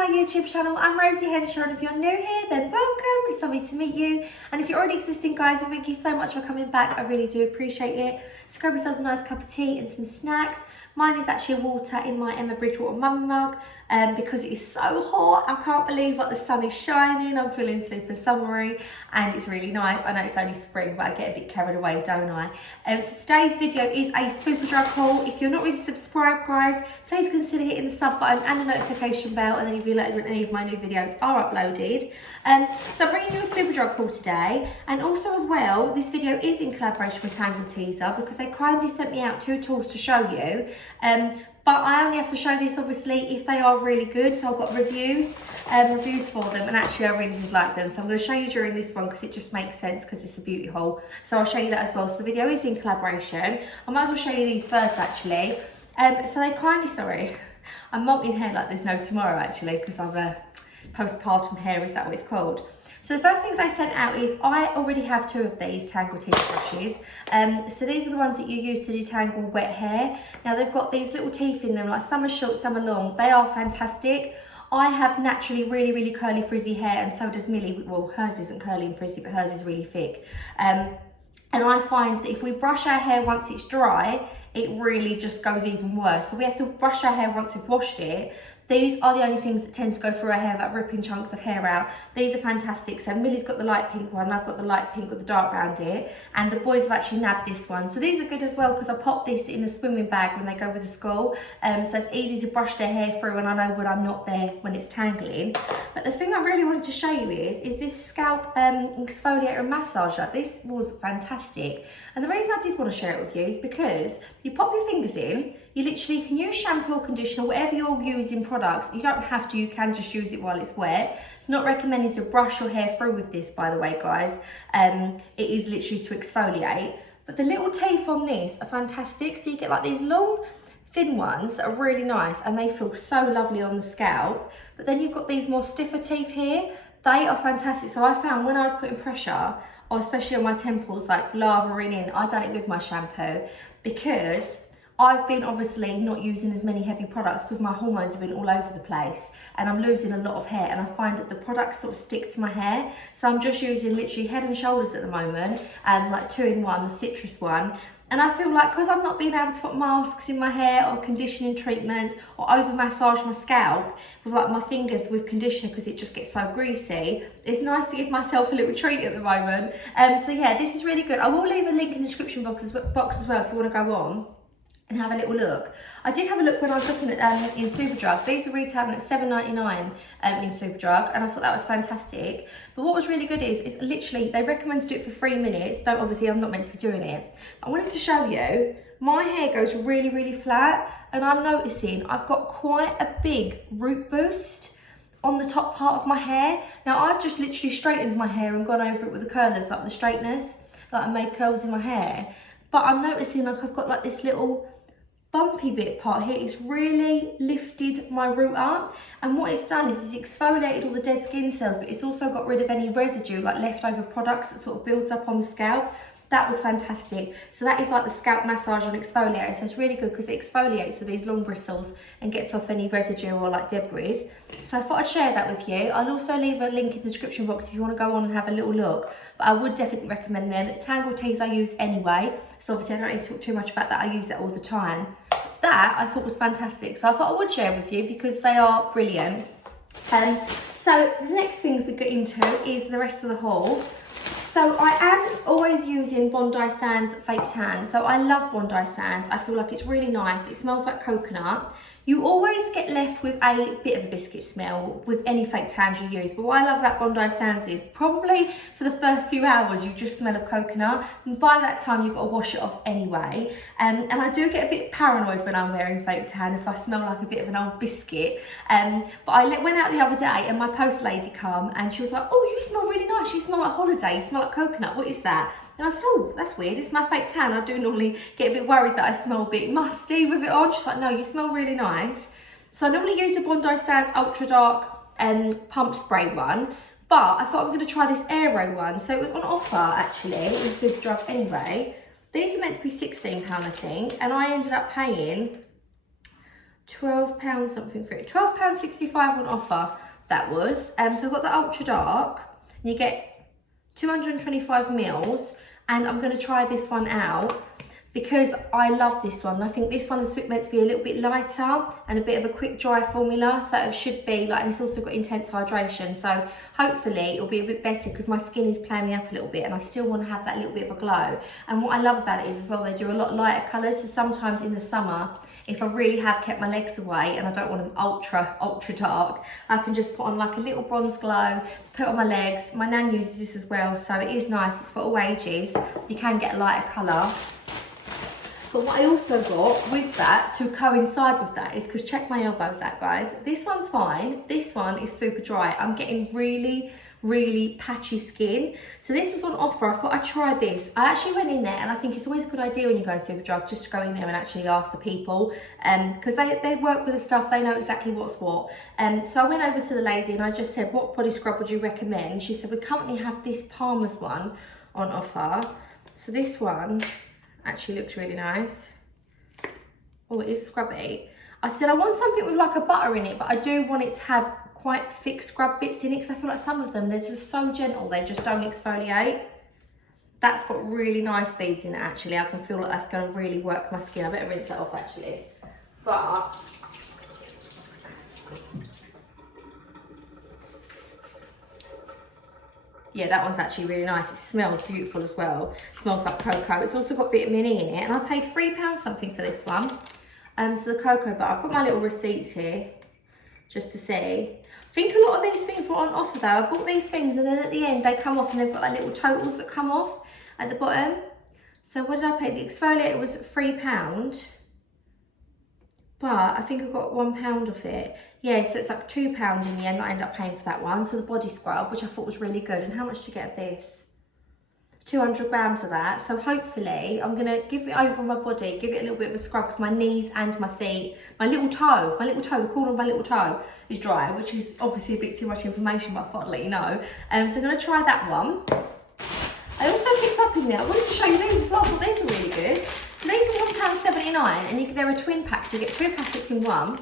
my YouTube channel. I'm Rosie Henshaw, and if you're new here, then welcome. It's lovely to meet you. And if you're already existing, guys, then thank you so much for coming back. I really do appreciate it. So grab yourselves a nice cup of tea and some snacks. Mine is actually water in my Emma Bridgewater mum mug because it is so hot. I can't believe the sun is shining. I'm feeling super summery and it's really nice. I know it's only spring, but I get a bit carried away, don't I? So today's video is a Superdrug haul. If you're not already subscribed, guys, please consider hitting the sub button and the notification bell, and then you'll be alerted when any of my new videos are uploaded. So I'm bringing you a Superdrug haul today, and also as well, this video is in collaboration with Tangle Teaser because they kindly sent me out 2 tools to show you. But I only have to show this obviously if they are really good. So I've got reviews for them, and actually I really did like them. So I'm going to show you during this one because it just makes sense because it's a beauty haul. So I'll show you that as well. So the video is in collaboration. I might as well show you these first actually. So they kindly, sorry, I'm molting hair like there's no tomorrow actually because I've postpartum hair, is that what it's called? So the first things I sent out is I already have 2 of these Tangle teeth brushes. So these are the ones that you use to detangle wet hair. Now they've got these little teeth in them, like some are short, some are long. They are fantastic. I have naturally really curly frizzy hair, and so does Millie. Well, hers isn't curly and frizzy, but hers is really thick. And I find that if we brush our hair once it's dry, it really just goes even worse. So we have to brush our hair once we've washed it. These are the only things that tend to go through our hair without ripping chunks of hair out. These are fantastic. So Millie's got the light pink one, I've got the light pink with the dark around it, and the boys have actually nabbed this one. So these are good as well because I pop this in the swimming bag when they go with the school. So it's easy to brush their hair through, and I know when I'm not there when it's tangling. But the thing I really wanted to show you is this scalp exfoliator and massager. This was fantastic. And the reason I did want to share it with you is because you pop your fingers in, you literally can use shampoo or conditioner, whatever you're using products. You don't have to, you can just use it while it's wet. It's not recommended to brush your hair through with this, by the way, guys. It is literally to exfoliate. But the little teeth on this are fantastic. So you get like these long, thin ones that are really nice, and they feel so lovely on the scalp. But then you've got these more stiffer teeth here. They are fantastic. So I found when I was putting pressure, or especially on my temples, like lavering in, I done it with my shampoo because I've been obviously not using as many heavy products because my hormones have been all over the place and I'm losing a lot of hair, and I find that the products sort of stick to my hair. So I'm just using literally Head and Shoulders at the moment, and like 2-in-1, the citrus one. And I feel like because I'm not being able to put masks in my hair or conditioning treatments or over massage my scalp with like my fingers with conditioner because it just gets so greasy, it's nice to give myself a little treat at the moment. So yeah, this is really good. I will leave a link in the description box as well if you want to go on and have a little look. I did have a look when I was looking at in Superdrug. These are retailing at $7.99 in Superdrug, and I thought that was fantastic. But what was really good is literally they recommend to do it for 3 minutes. Don't, obviously I'm not meant to be doing it. I wanted to show you, my hair goes really flat, and I'm noticing I've got quite a big root boost on the top part of my hair. Now I've just literally straightened my hair and gone over it with the curlers, like the straighteners, like I made curls in my hair. But I'm noticing like I've got like this little bumpy bit part here. It's really lifted my root up, and what it's done is it's exfoliated all the dead skin cells, but it's also got rid of any residue, like leftover products that sort of builds up on the scalp. That was fantastic. So that is like the scalp massage and exfoliator. So it's really good because it exfoliates with these long bristles and gets off any residue or like debris. So I thought I'd share that with you. I'll also leave a link in the description box if you want to go on and have a little look. But I would definitely recommend them. Tangle Teas I use anyway, so obviously I don't need to talk too much about that. I use that all the time. That I thought was fantastic. So I thought I would share with you because they are brilliant. So the next things we get into is the rest of the haul. So I am always using Bondi Sands Fake Tan. So I love Bondi Sands. I feel like it's really nice. It smells like coconut. You always get left with a bit of a biscuit smell with any fake tans you use. But what I love about Bondi Sands is probably for the first few hours you just smell of coconut. And by that time you've got to wash it off anyway. And I do get a bit paranoid when I'm wearing fake tan if I smell like a bit of an old biscuit. But I went out the other day and my post lady come and she was like, "Oh, you smell really nice. You smell like holiday. You smell like coconut. What is that?" And I said, "Oh, that's weird. It's my fake tan. I do normally get a bit worried that I smell a bit musty with it on." She's like, "No, you smell really nice." So I normally use the Bondi Sands Ultra Dark pump spray one, but I thought I'm going to try this Aero one. So it was on offer actually in Superdrug anyway. These are meant to be £16, I think, and I ended up paying £12 something for it. £12.65 on offer, that was. So I've got the Ultra Dark, and you get 225 mils, and I'm going to try this one out because I love this one. I think this one is meant to be a little bit lighter and a bit of a quick dry formula, so it should be like, and it's also got intense hydration, so hopefully it'll be a bit better because my skin is playing me up a little bit and I still want to have that little bit of a glow. And what I love about it is as well, they do a lot lighter colours, so sometimes in the summer, if I really have kept my legs away and I don't want them ultra dark, I can just put on like a little bronze glow, put on my legs. My nan uses this as well, so it is nice. It's for all ages. You can get a lighter colour. But what I also got with that, to coincide with that, is because check my elbows out, guys. This one's fine. This one is super dry. I'm getting really patchy skin. So this was on offer. I thought I'd try this. I actually went in there, and I think it's always a good idea when you go to Superdrug just to go in there and actually ask the people, because they work with the stuff, they know exactly what's what. So I went over to the lady and I just said, what body scrub would you recommend? She said, we currently have this Palmer's one on offer. So this one actually looks really nice. Oh, it is scrubby. I said I want something with like a butter in it, but I do want it to have quite thick scrub bits in it, because I feel like some of them, they're just so gentle, they just don't exfoliate. That's got really nice beads in it actually. I can feel like that's going to really work my skin. I better rinse that off actually. But yeah, that one's actually really nice. It smells beautiful as well. It smells like cocoa. It's also got vitamin E in it, and I paid £3 something for this one. So the cocoa butter, I've got my little receipts here just to see. I think a lot of these things were on offer though. I bought these things and then at the end they come off and they've got like little totals that come off at the bottom. So what did I pay? The exfoliator was £3, but I think I got £1 off it. Yeah, so it's like £2 in the end that I ended up paying for that one. So the body scrub, which I thought was really good. And how much do you get of this? 200 grams of that. So hopefully I'm gonna give it over my body, give it a little bit of a scrub, because my knees and my feet, my little toe, the corner of my little toe is dry, which is obviously a bit too much information, but I thought I'd let you know. So I'm gonna try that one. I also picked up in there, I wanted to show you these as well. I thought these were really good. So these are £1.79, and they're a twin pack, so you get 2 packets in one,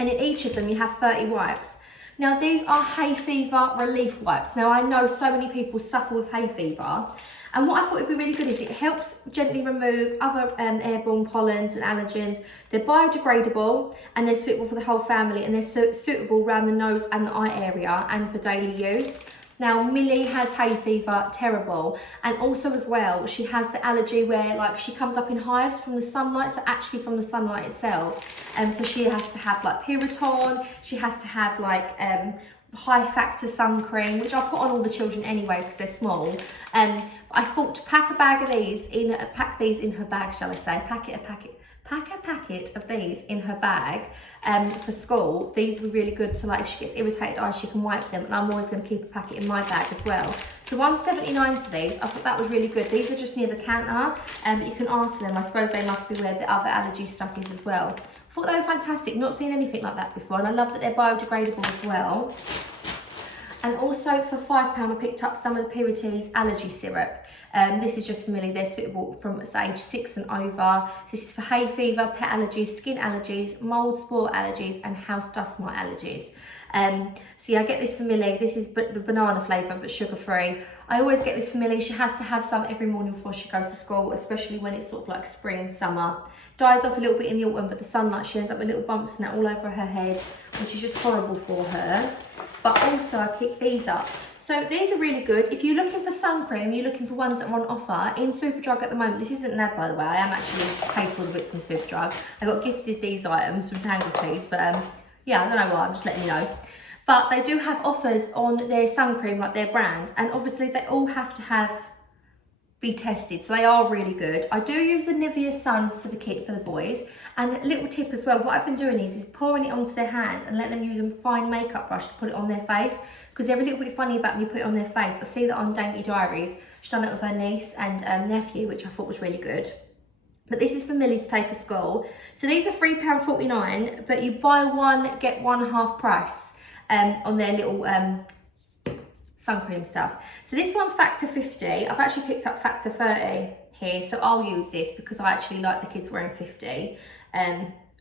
and in each of them you have 30 wipes. Now these are hay fever relief wipes. Now I know so many people suffer with hay fever, and what I thought would be really good is it helps gently remove other airborne pollens and allergens. They're biodegradable and they're suitable for the whole family, and they're suitable around the nose and the eye area and for daily use. Now Millie has hay fever, terrible, and also as well she has the allergy where like she comes up in hives from the sunlight, so actually from the sunlight itself, so she has to have like Piriton, she has to have like high factor sun cream, which I put on all the children anyway because they're small. But I thought to pack a bag of these in, pack these in her bag, shall I say, pack a packet of these in her bag for school. These were really good, so like if she gets irritated eyes, she can wipe them, and I'm always going to keep a packet in my bag as well. So £1.79 for these. I thought that was really good. These are just near the counter, you can ask for them. I suppose they must be where the other allergy stuff is as well. I thought they were fantastic, not seen anything like that before, and I love that they're biodegradable as well. And also for £5 I picked up some of the Pirites allergy syrup. This is just for Millie, they're suitable from age 6 and over. This is for hay fever, pet allergies, skin allergies, mould spore allergies, and house dust mite allergies. So yeah, I get this for Millie. This is the banana flavour but sugar free. I always get this for Millie. She has to have some every morning before she goes to school, especially when it's sort of like spring, summer. Dies off a little bit in the autumn, but the sunlight, she ends up with little bumps and that all over her head, which is just horrible for her. But also I picked these up. So these are really good. If you're looking for sun cream, you're looking for ones that are on offer in Superdrug at the moment. This isn't an ad, by the way. I am actually paid for the bits from Superdrug. I got gifted these items from Tangle Tees, but yeah, I don't know why, I'm just letting you know. But they do have offers on their sun cream, like their brand, and obviously they all have to be tested, so they are really good. I do use the Nivea Sun for the kit for the boys, and a little tip as well, what I've been doing is pouring it onto their hand and letting them use a fine makeup brush to put it on their face, because they're a little bit funny about me putting it on their face. I see that on Dainty Diaries, she's done it with her niece and nephew, which I thought was really good. But this is for Millie to take to school. So these are £3.49, but you buy one, get one half price on their little sun cream stuff. So this one's factor 50. I've actually picked up factor 30 here, so I'll use this because I actually like the kids wearing 50.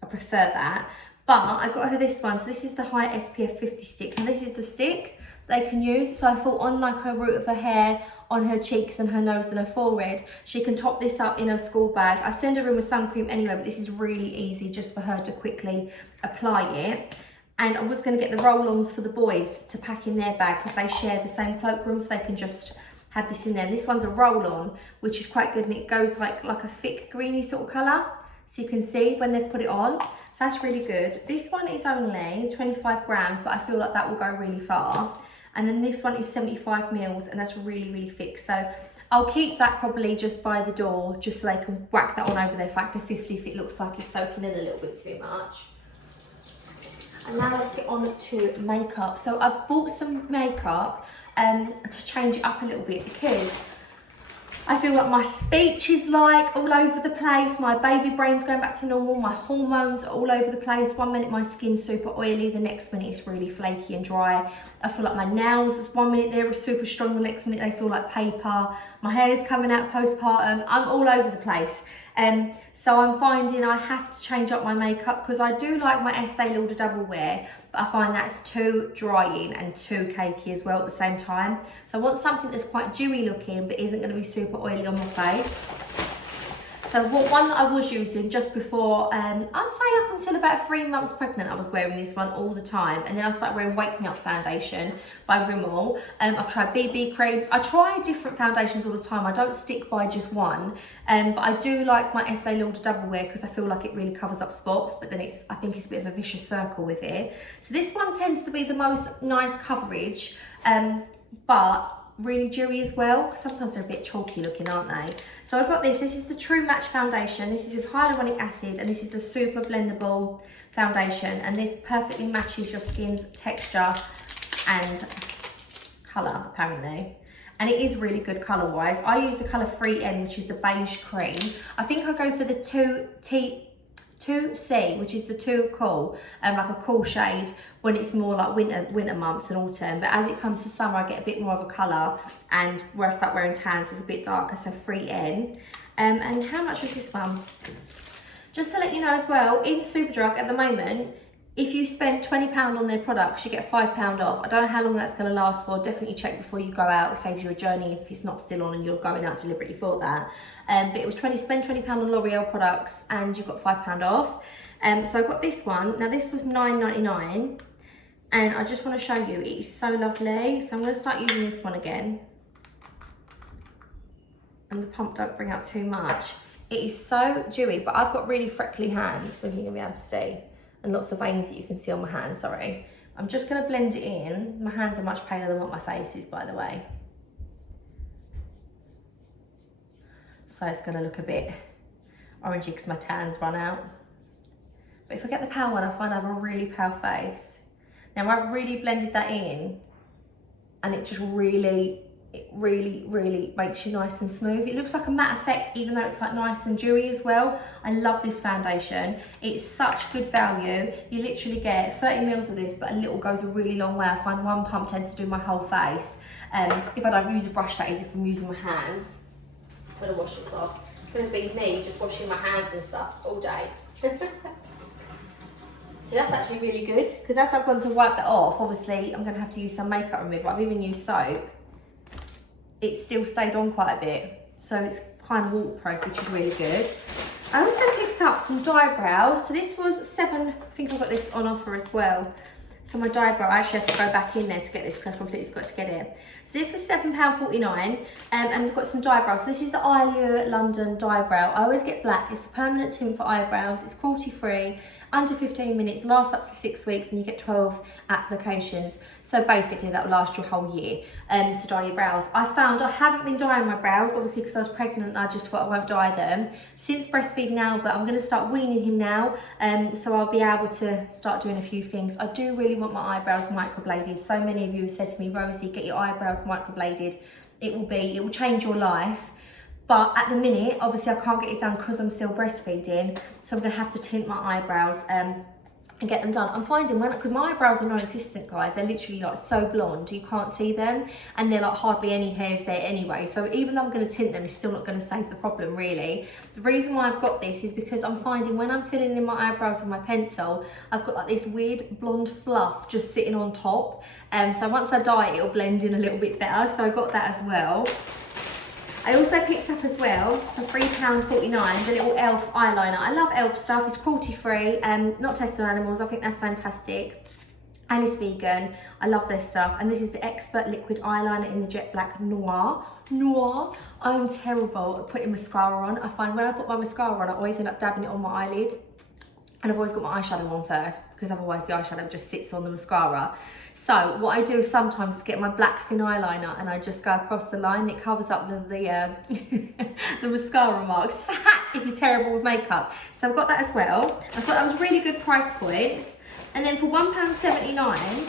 I prefer that. But I got her this one. So this is the high SPF 50 stick. And this is the stick they can use. So I thought on like her root of her hair, on her cheeks and her nose and her forehead, she can top this up in her school bag. I send her in with sun cream anyway, but this is really easy just for her to quickly apply it. And I was going to get the roll-ons for the boys to pack in their bag because they share the same cloakroom, so they can just have this in there. This one's a roll-on, which is quite good, and it goes like a thick greeny sort of colour, so you can see when they've put it on. So that's really good. This one is only 25 grams, but I feel like that will go really far. And then this one is 75 mils, and that's really, really thick. So I'll keep that probably just by the door, just so they can whack that on over their factor 50 if it looks like it's soaking in a little bit too much. And now let's get on to makeup. So I've bought some makeup to change it up a little bit because I feel like my speech is like all over the place, my baby brain's going back to normal, my hormones are all over the place. One minute my skin's super oily, the next minute it's really flaky and dry. I feel like my nails, one minute they're super strong, the next minute they feel like paper. My hair is coming out postpartum, I'm all over the place. So I'm finding I have to change up my makeup because I do like my Estee Lauder Double Wear, but I find that's too drying and too cakey as well at the same time. So I want something that's quite dewy looking but isn't going to be super oily on my face. So one that I was using just before, I'd say up until about 3 months pregnant, I was wearing this one all the time. And then I started wearing Wake Me Up foundation by Rimmel. I've tried BB creams. I try different foundations all the time. I don't stick by just one. But I do like my Estee Lauder Double Wear because I feel like it really covers up spots. But then I think it's a bit of a vicious circle with it. So this one tends to be the most nice coverage, but really dewy as well. Sometimes they're a bit chalky looking, aren't they? So I've got this is the True Match foundation. This is with hyaluronic acid, and this is the super blendable foundation, and this perfectly matches your skin's texture and colour apparently, and it is really good colour wise. I use the colour 3N, which is the beige cream. I think I go for the 2C, which is the too cool, like a cool shade when it's more like winter months and autumn. But as it comes to summer, I get a bit more of a colour, and where I start wearing tans, it's a bit darker, so 3N. And how much was this one? Just to let you know as well, in Superdrug at the moment, if you spend £20 on their products, you get £5 off. I don't know how long that's going to last for. Definitely check before you go out. It saves you a journey if it's not still on and you're going out deliberately for that. But it was spend £20 on L'Oreal products and you got £5 off. So I got this one. Now this was £9.99, and I just want to show you, it is so lovely. So I'm going to start using this one again. And the pump don't bring out too much. It is so dewy, but I've got really freckly hands, so you're going to be able to see. And lots of veins that you can see on my hands, sorry. I'm just going to blend it in. My hands are much paler than what my face is, by the way. So it's going to look a bit orangey because my tan's run out. But if I get the pale one, I find I have a really pale face. Now I've really blended that in, and it just really makes you nice and smooth. It looks like a matte effect even though it's like nice and dewy as well. I love this foundation. It's such good value. You literally get 30 mils of this, but a little goes a really long way. I find one pump tends to do my whole face. If I don't use a brush, that is, if I'm using my hands. I'm gonna wash this off. It's gonna be me just washing my hands and stuff all day. So that's actually really good, because as I've gone to wipe that off, obviously I'm gonna have to use some makeup remover. I've even used soap. It still stayed on quite a bit, so it's kind of waterproof, which is really good. I also picked up some dye brows. So this was I think I got this on offer as well. So my dye brow, I actually had to go back in there to get this because I completely forgot to get it. So this was £7.49, and we've got some dye brows. So this is the Allure London dye brow. I always get black. It's the permanent tint for eyebrows. It's cruelty-free, under 15 minutes, lasts up to 6 weeks, and you get 12 applications. So basically that will last you a whole year to dye your brows. I found I haven't been dyeing my brows, obviously because I was pregnant and I just thought I won't dye them since breastfeeding now, but I'm going to start weaning him now, so I'll be able to start doing a few things. I do really want my eyebrows microbladed. So many of you have said to me, Rosie, get your eyebrows microbladed. It will change your life. But at the minute, obviously I can't get it done because I'm still breastfeeding, so I'm going to have to tint my eyebrows and get them done. I'm finding because my eyebrows are non-existent, guys, they're literally like so blonde you can't see them, and they're like hardly any hairs there anyway, so even though I'm going to tint them, it's still not going to save the problem really. The reason why I've got this is because I'm finding when I'm filling in my eyebrows with my pencil, I've got like this weird blonde fluff just sitting on top, so once I dye it, it'll blend in a little bit better, so I got that as well. I also picked up as well for £3.49 the little e.l.f. eyeliner. I love e.l.f. stuff, it's cruelty free, not tested on animals, I think that's fantastic. And it's vegan, I love this stuff. And this is the Expert Liquid Eyeliner in the Jet Black Noir. I'm terrible at putting mascara on. I find when I put my mascara on, I always end up dabbing it on my eyelid. And I've always got my eyeshadow on first, because otherwise the eyeshadow just sits on the mascara. So what I do sometimes is get my black thin eyeliner and I just go across the line. It covers up the the mascara marks if you're terrible with makeup. So I've got that as well. I thought that was a really good price point. And then for £1.79,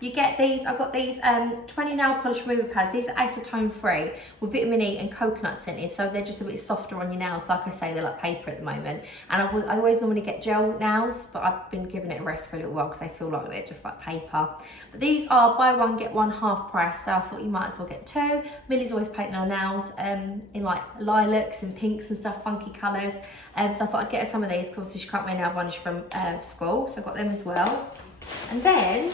you get these. I've got these 20 nail polish remover pads. These are acetone free with vitamin E and coconut scented, so they're just a bit softer on your nails. Like I say, they're like paper at the moment. And I always normally get gel nails, but I've been giving it a rest for a little while because they feel like they're just like paper. But these are buy one get one half price, so I thought you might as well get two. Millie's always painting her nails in like lilacs and pinks and stuff, funky colours. So I thought I'd get her some of these because obviously she can't wear nail varnish from school, so I got them as well. And then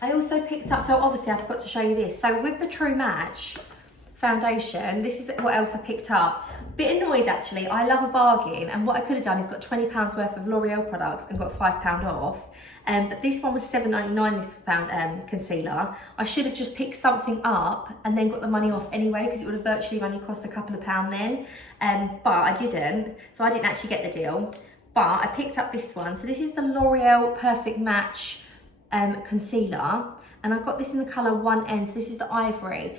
I also picked up, so obviously I forgot to show you this. So with the True Match foundation, this is what else I picked up. Bit annoyed actually, I love a bargain, and what I could have done is got £20 worth of L'Oreal products and got £5 off. But this one was $7.99, this concealer. I should have just picked something up and then got the money off anyway, because it would have virtually only cost a couple of pounds then. But I didn't, so I didn't actually get the deal. But I picked up this one. So this is the L'Oreal Perfect Match concealer, and I got this in the colour 1N, so this is the ivory.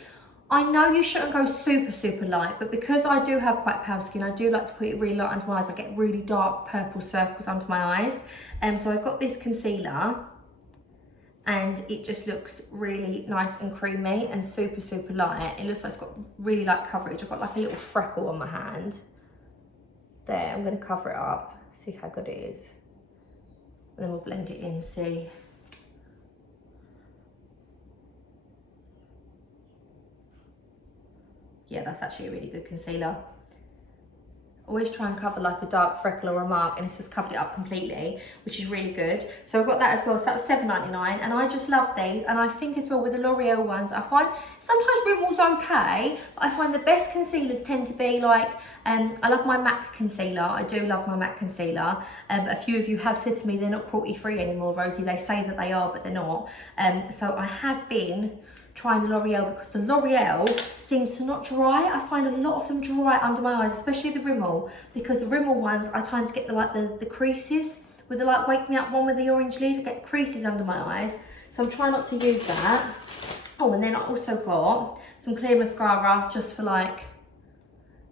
I know you shouldn't go super light, but because I do have quite pale skin, I do like to put it really light under my eyes. I get really dark purple circles under my eyes, so I got this concealer and it just looks really nice and creamy and super light. It looks like it's got really light coverage. I've got like a little freckle on my hand there. I'm going to cover it up, see how good it is, and then we'll blend it in, see. Yeah, that's actually a really good concealer. Always try and cover like a dark freckle or a mark, and it's just covered it up completely, which is really good. So I've got that as well, so that was $7.99, and I just love these. And I think as well with the L'Oreal ones, I find sometimes Rimmel's okay, but I find the best concealers tend to be like, I love my MAC concealer, I do love my MAC concealer. A few of you have said to me they're not cruelty free anymore, Rosie. They say that they are, but they're not. So I have been trying the L'Oreal, because the L'Oreal seems to not dry. I find a lot of them dry under my eyes, especially the Rimmel, because the Rimmel ones I tend to get the creases with the like Wake Me Up one with the orange lid. I get creases under my eyes, so I'm trying not to use that. Oh, and then I also got some clear mascara just for like,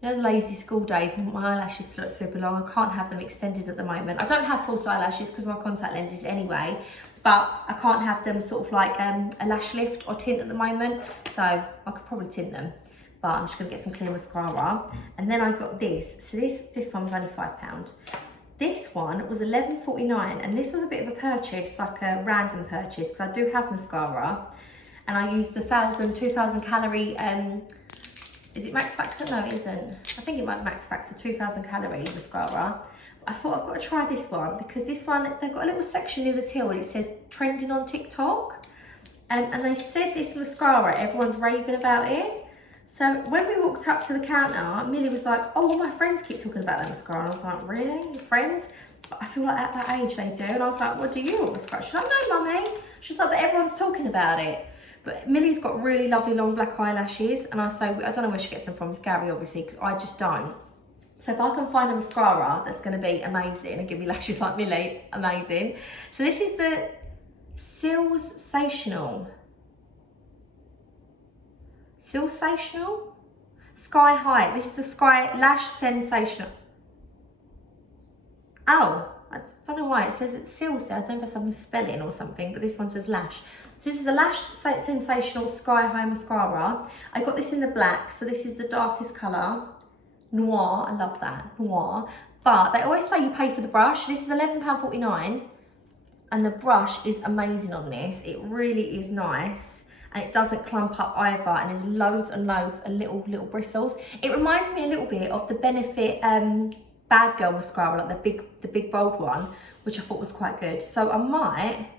you know, the lazy school days, and my eyelashes look super long. I can't have them extended at the moment. I don't have false eyelashes because of my contact lenses anyway, but I can't have them sort of like a lash lift or tint at the moment, so I could probably tint them, but I'm just gonna get some clear mascara. And then I got this. So this one was only £5. This one was $11.49, and this was a bit of a purchase, like a random purchase, because I do have mascara, and I used the 2,000 calorie, is it Max Factor? No, it isn't. I think it might Max Factor 2,000 calorie mascara. I thought I've got to try this one, because this one, they've got a little section near the till and it says trending on TikTok. And they said this mascara, everyone's raving about it. So when we walked up to the counter, Millie was like, oh, all my friends keep talking about that mascara. And I was like, really? Your friends? But I feel like at that age they do. And I was like, what do you want mascara? She's like, no, mummy. She's like, but everyone's talking about it. But Millie's got really lovely long black eyelashes, and I don't know where she gets them from. It's Gary, obviously, because I just don't. So if I can find a mascara that's going to be amazing and give me lashes like Millie, amazing. So this is the Sensational Sky High. This is the Sky Lash Sensational. Oh, I don't know why it says it's Seals there. I don't know if it's some spelling or something, but this one says Lash. So this is the Lash Sensational Sky High Mascara. I got this in the black, so this is the darkest colour. Noir, I love that, noir. But they always say you pay for the brush. This is £11.49 and the brush is amazing on this. It really is nice and it doesn't clump up either, and there's loads and loads of little bristles. It reminds me a little bit of the Benefit Bad Girl mascara, like the big bold one, which I thought was quite good. So I might,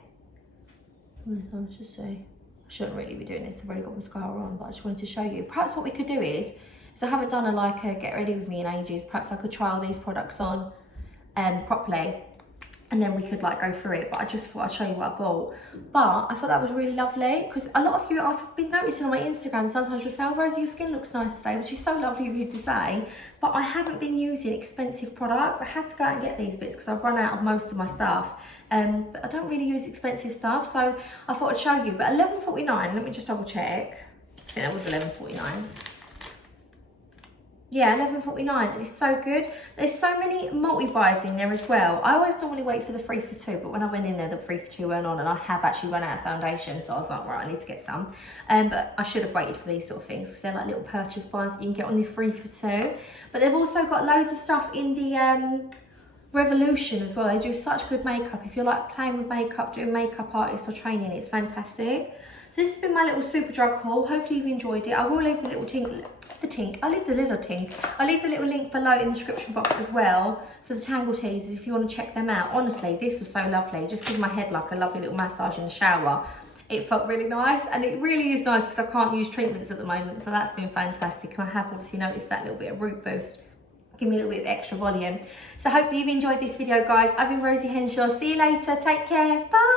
let's just say, I shouldn't really be doing this, I've already got mascara on, but I just wanted to show you. Perhaps what we could do is, so I haven't done a get ready with me in ages, perhaps I could trial these products on properly, and then we could like go through it. But I just thought I'd show you what I bought. But I thought that was really lovely, because a lot of you, I've been noticing on my Instagram, sometimes you'll say, oh Rosie, your skin looks nice today, which is so lovely of you to say. But I haven't been using expensive products. I had to go out and get these bits because I've run out of most of my stuff. But I don't really use expensive stuff, so I thought I'd show you. But £11.49, let me just double check. I think that was £11.49. Yeah, £11.49, and it's so good. There's so many multi-buys in there as well. I always normally wait for the 3 for 2, but when I went in there, the 3 for 2 weren't on, and I have actually run out of foundation, so I was like, right, I need to get some. But I should have waited for these sort of things, because they're like little purchase buys that you can get on the 3 for 2. But they've also got loads of stuff in the Revolution as well. They do such good makeup. If you're like playing with makeup, doing makeup artists or training, it's fantastic. So this has been my little Superdrug haul. Hopefully you've enjoyed it. I will leave the little I'll leave the little link below in the description box as well for the Tangle Teasers if you want to check them out. Honestly, this was so lovely. Just giving my head like a lovely little massage in the shower. It felt really nice, and it really is nice because I can't use treatments at the moment, so that's been fantastic. And I have obviously noticed that little bit of root boost. Give me a little bit of extra volume. So hopefully you've enjoyed this video, guys. I've been Rosie Henshaw. See you later. Take care. Bye.